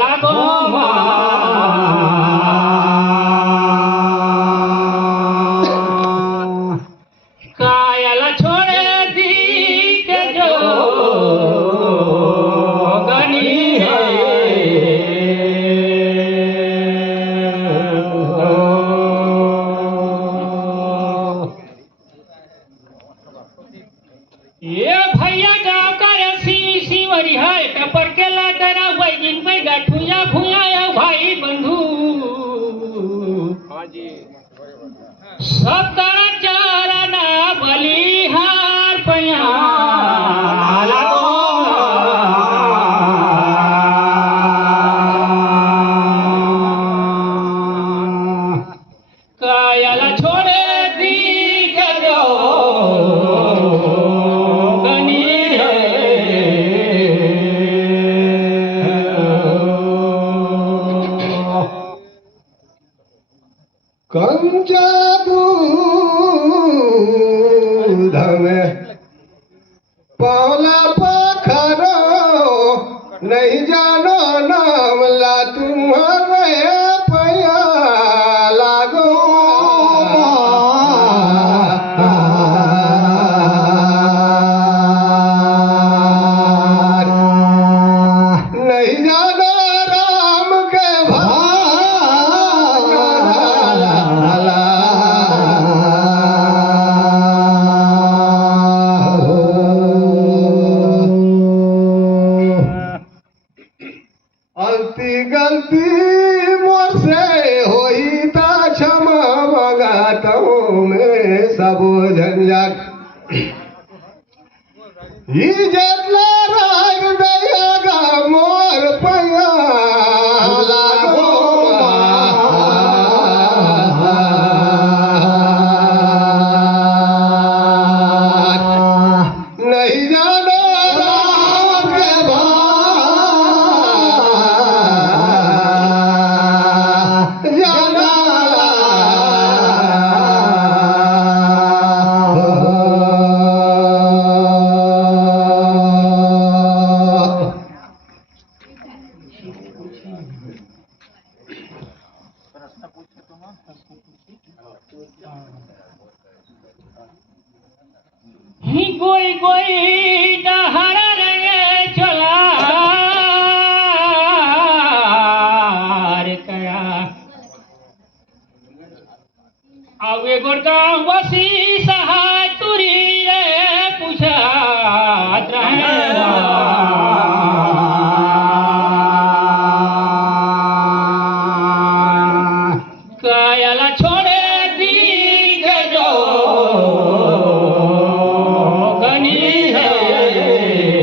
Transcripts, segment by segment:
लागो कायाला छोड़े दी के जो गनी ये भैया गाँव का रसी सिवरी है टपर के लादरा वैदिन पे गठुया भुया भाई बंधु सब तारा चारा ना बलिहार पया कायाला छोड़े दी करो कंचा दूध में पौला पखरो नहीं जानो नाम ला तुम्हारे पया लागो नहीं जानो राम के गलती गलती मोर से होई ता क्षमा मांगता हूँ मैं सब झंझट जेतला राग दयागा मोर पया लागो नहीं जानो राम के ही कोई कोई डहरा रंगे चला रे कया आवे गोरका वसी सहाय तुरी रे पूछा कायाला छोड़े दी के जो गनी है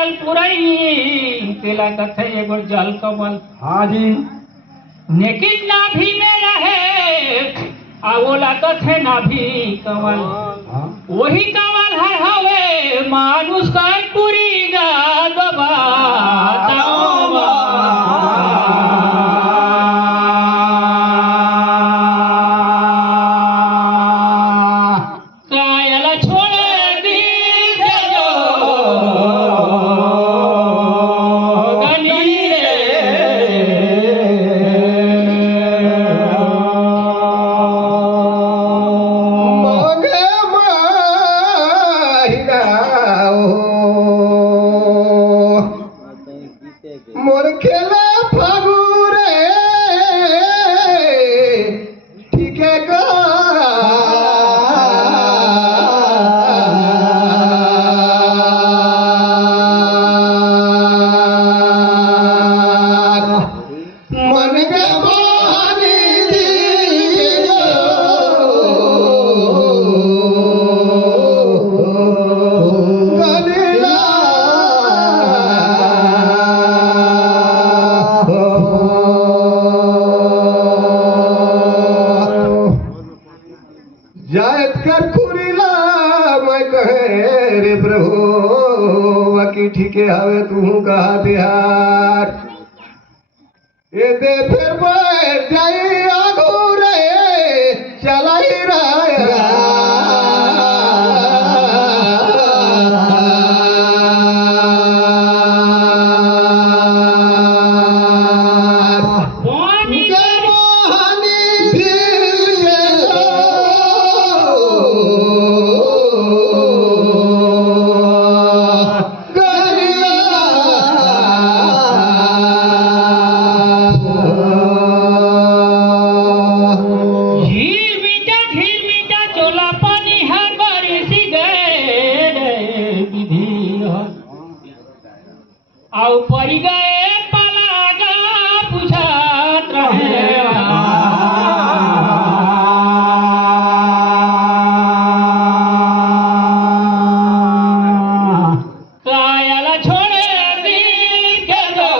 जल पुरई तेला कथे एगो जल कमल। हाँ जी। लेकिन नाभि में रहे आवोला कथे नाभि कमल। हाँ। वही कमल हर हवे मानुष का पूरी गादबा। कायल छोड़ दी जो गनी मगे माहिरा मोर खेला फागुरे ठीक है का मन के मोहनी जायत कर खुरीला मैं कहे रे प्रभु बाकी ठीके हवे तू कहा देहार ये दे फिर बैठ जाई आगू रे चलाई राया पानी के मोहनी दिल झील मीठा चोला पानी हर बारिश गए विधि आओ परी गए पलागा बुझात रहे कायल छोड़ दी के दो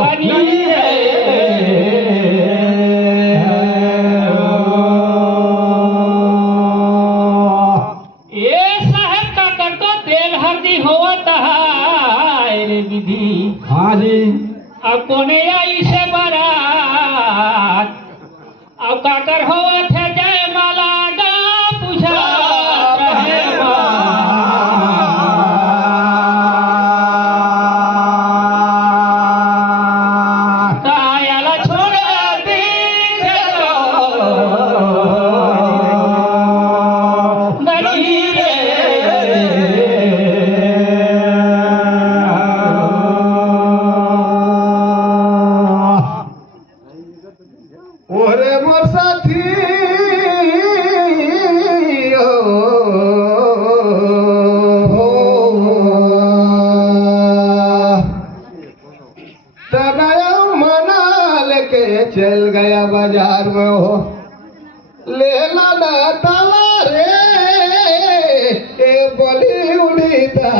गनी ये साहब का कर तो तेल हल्दी होवत है रे विधि। हाँ जी। अब कोने आई से बारात अब काकर होवत है जय माला गा बुझात रहे कायल छोड़ दी के दो गनी ओरे मोर साथी तगया मना लेके चल गया बाजार में हो ले लाना ताला रे ए बोली उड़ीता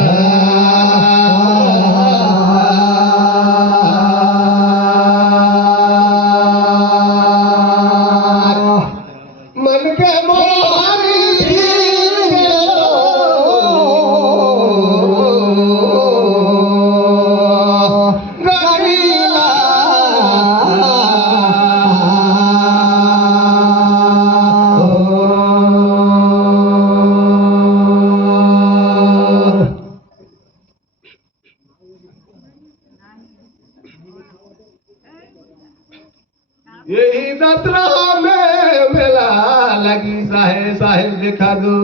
मन के मोहनी गरीला यही दसरा में मेला लगी साहिल दिखा दो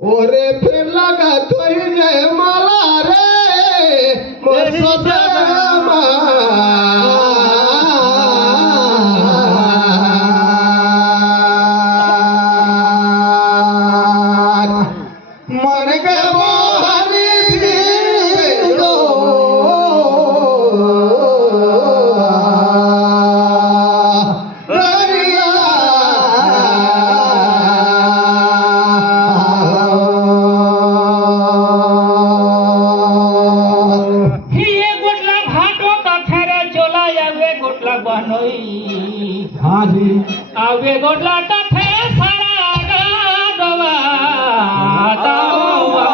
ओरे फिर लगा तो जय माला रे मोर सोदरमा मन के मोहनी दिलो बनोई हाँ जी आवे गोडला कथे सारा गावा तावा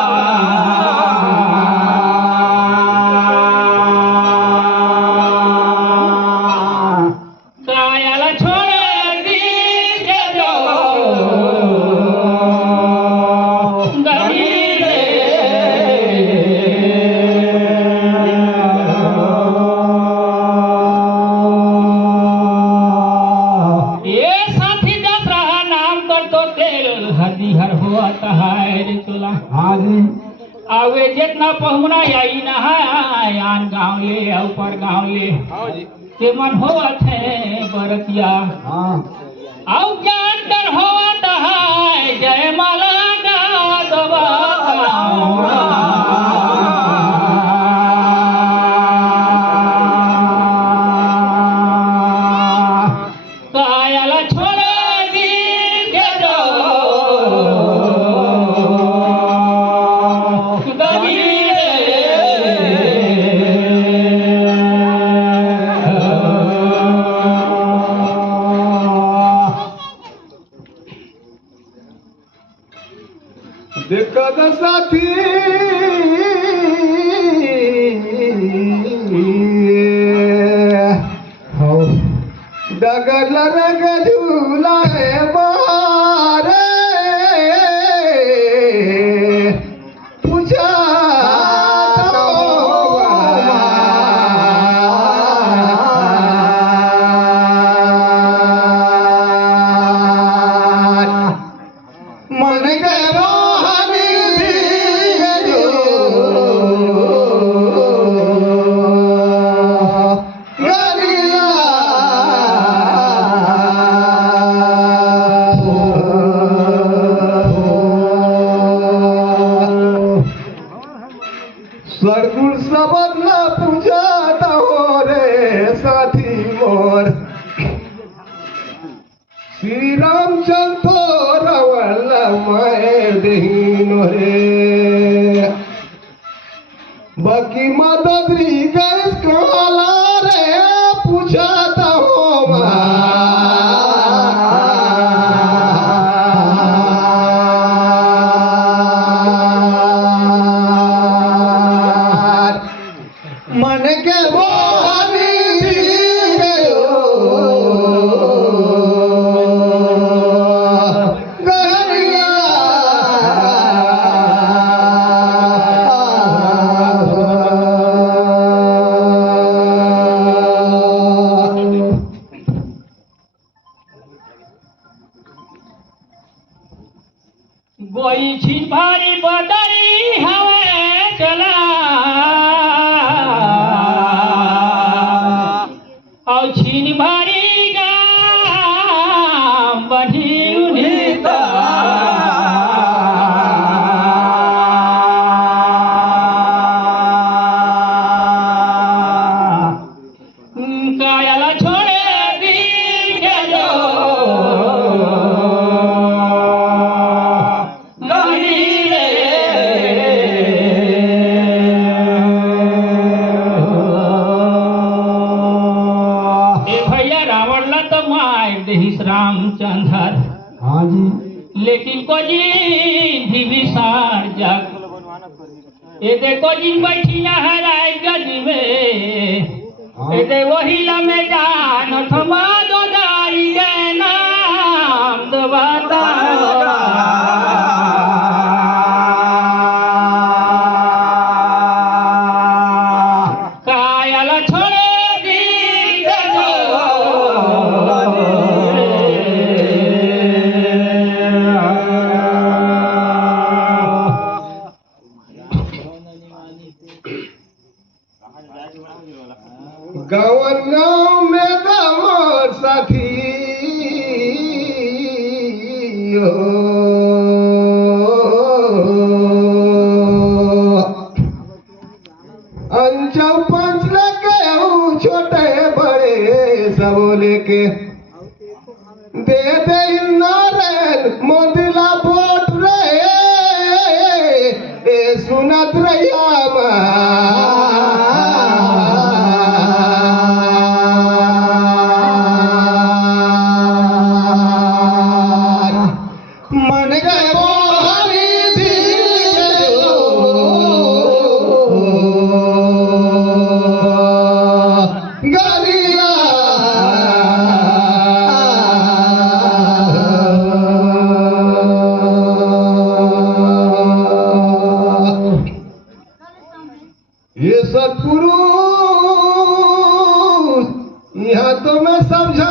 कायाला छोड़ दी जो गरी रे ये साथी दसरा नाम कर तो तेल हदी हर हुआ है रे चोला हाँ जी आवे जितना पहुना आई ना आन गाँव ले ऊपर गाँव ले के मन होत है बरतिया हाँ आउ ज्ञान कर होत है जय माला गा दबा कायाला छोड़ दी जो गरी देखत साथी हो डगर रग झूला है बारे पूछा मन करो सरगुण सबद न पूजाता हो रे साथी मोर श्री रामचंद्र रवल मैं दहीन रे बाकी मददरी गैस कहाला रे पूछाता हो मन के मोहनी गोई छिन भारी बदरी हवा चला और छिन भारी गाम बढ़ी उन्हीं कायाला छोड़े दी जो गरी रे ए भैया रावणला तो मार देहिस रामचंद्र हाँ जी लेकिन को जी विसार जग ए देखो जी बैठी ना हराय गज में ए दे वही लमे जान थमा दो दाई गे नाम दबाता कायाला छोड़े दी जो गाँव में दामोर साथी अंचल पंच लेके छोटे बड़े सब लेके दे दे नारायण मोदिला वोट रे ए सुनत रहिया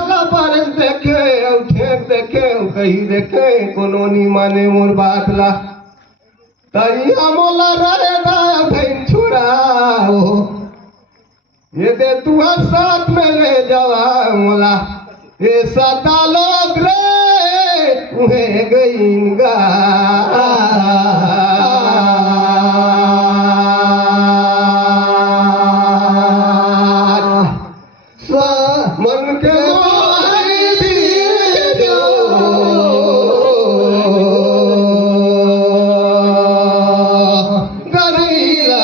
ढोला बारिश देखे ठेक देखे कहीं देखे कोनो नी माने मोर बात ला तैया मोला रहे दा धैन छोड़ा ये दे तू साथ में ले जावा मोला ये सदा लोग रे उहे गईन गा मन के मोहरी दिल जो गरीला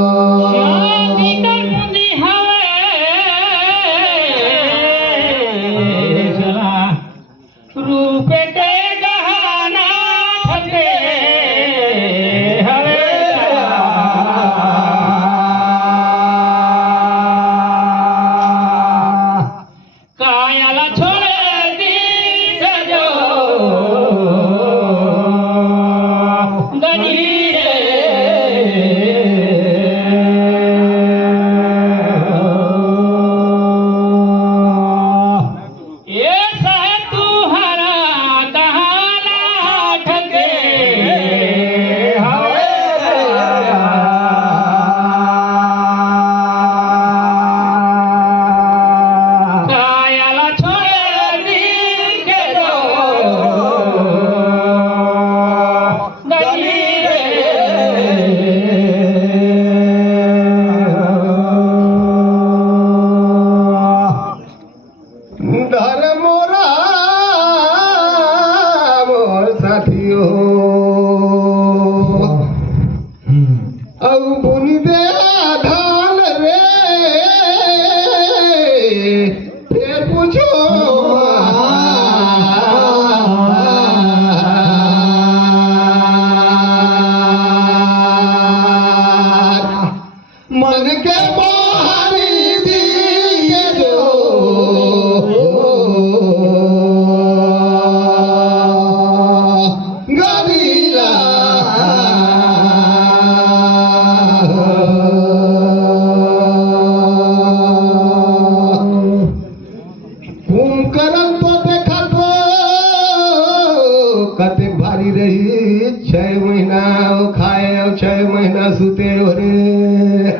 शादी कर मुंदी हवे चला रूप के गहना ठगे हवे कायाला छोड़ दी जो गनी ये सह तुहरा कहाना ठगे कायाला छोड़ दी के जो गनी धर मोरा मोर साथियो अब बुनी दे धान रे फिर पूछो मन के मोहरी दिल जो गरीला तुम करम तो देखा तो कते भारी रही 6 महीना खाए और 6 महीना सुते हो रे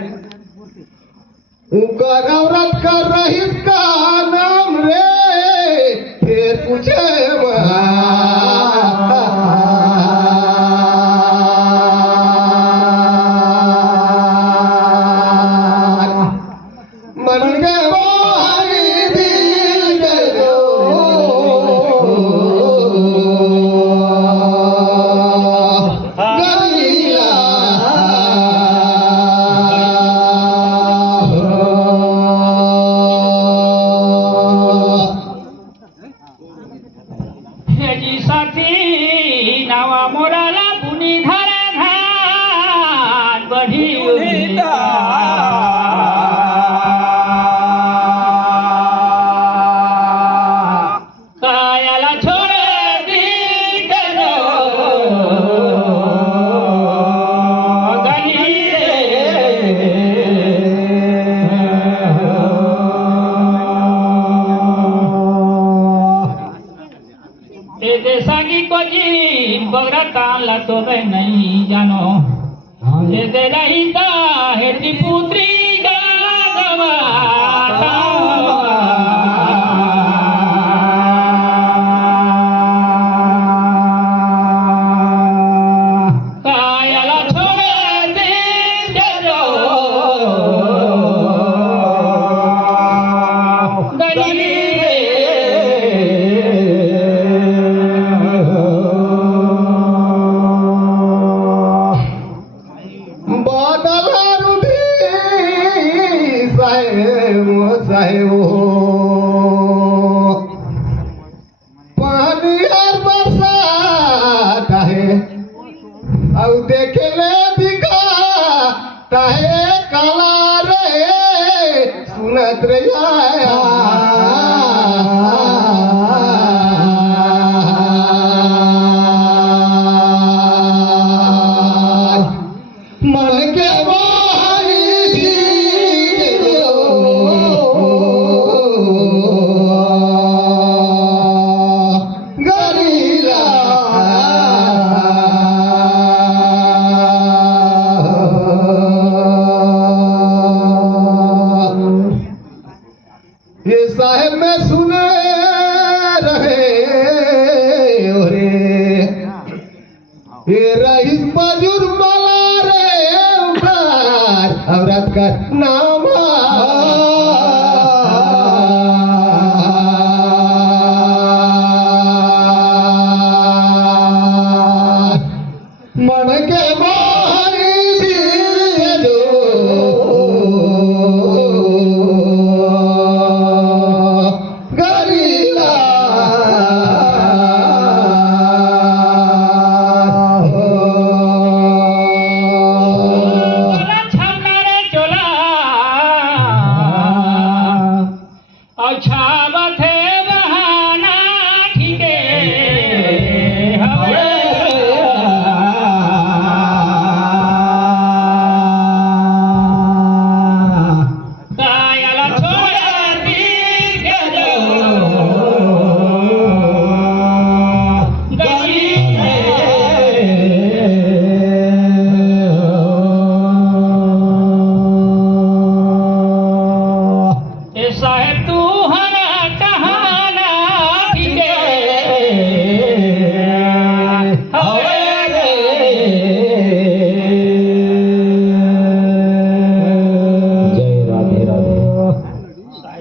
उनकर औरत कर रही का नाम रे फिर पूछे मन के मोहरी दिल जो गरीला जी साथी नावा मोराला पुनी धरे धान बढ़ी कायाला छोड़ दी के जो गनी ए देसागी को जी बगरा ताला तो मैं नहीं जानो ए दे रहीता है ती पुत्री गाना गवाता कायाला छोड़ दे जो गनी साहेब पानी हर बरसात है अब देखे ले दिखा ताहे काला रे सुनत रहिया मन के मोह कर ना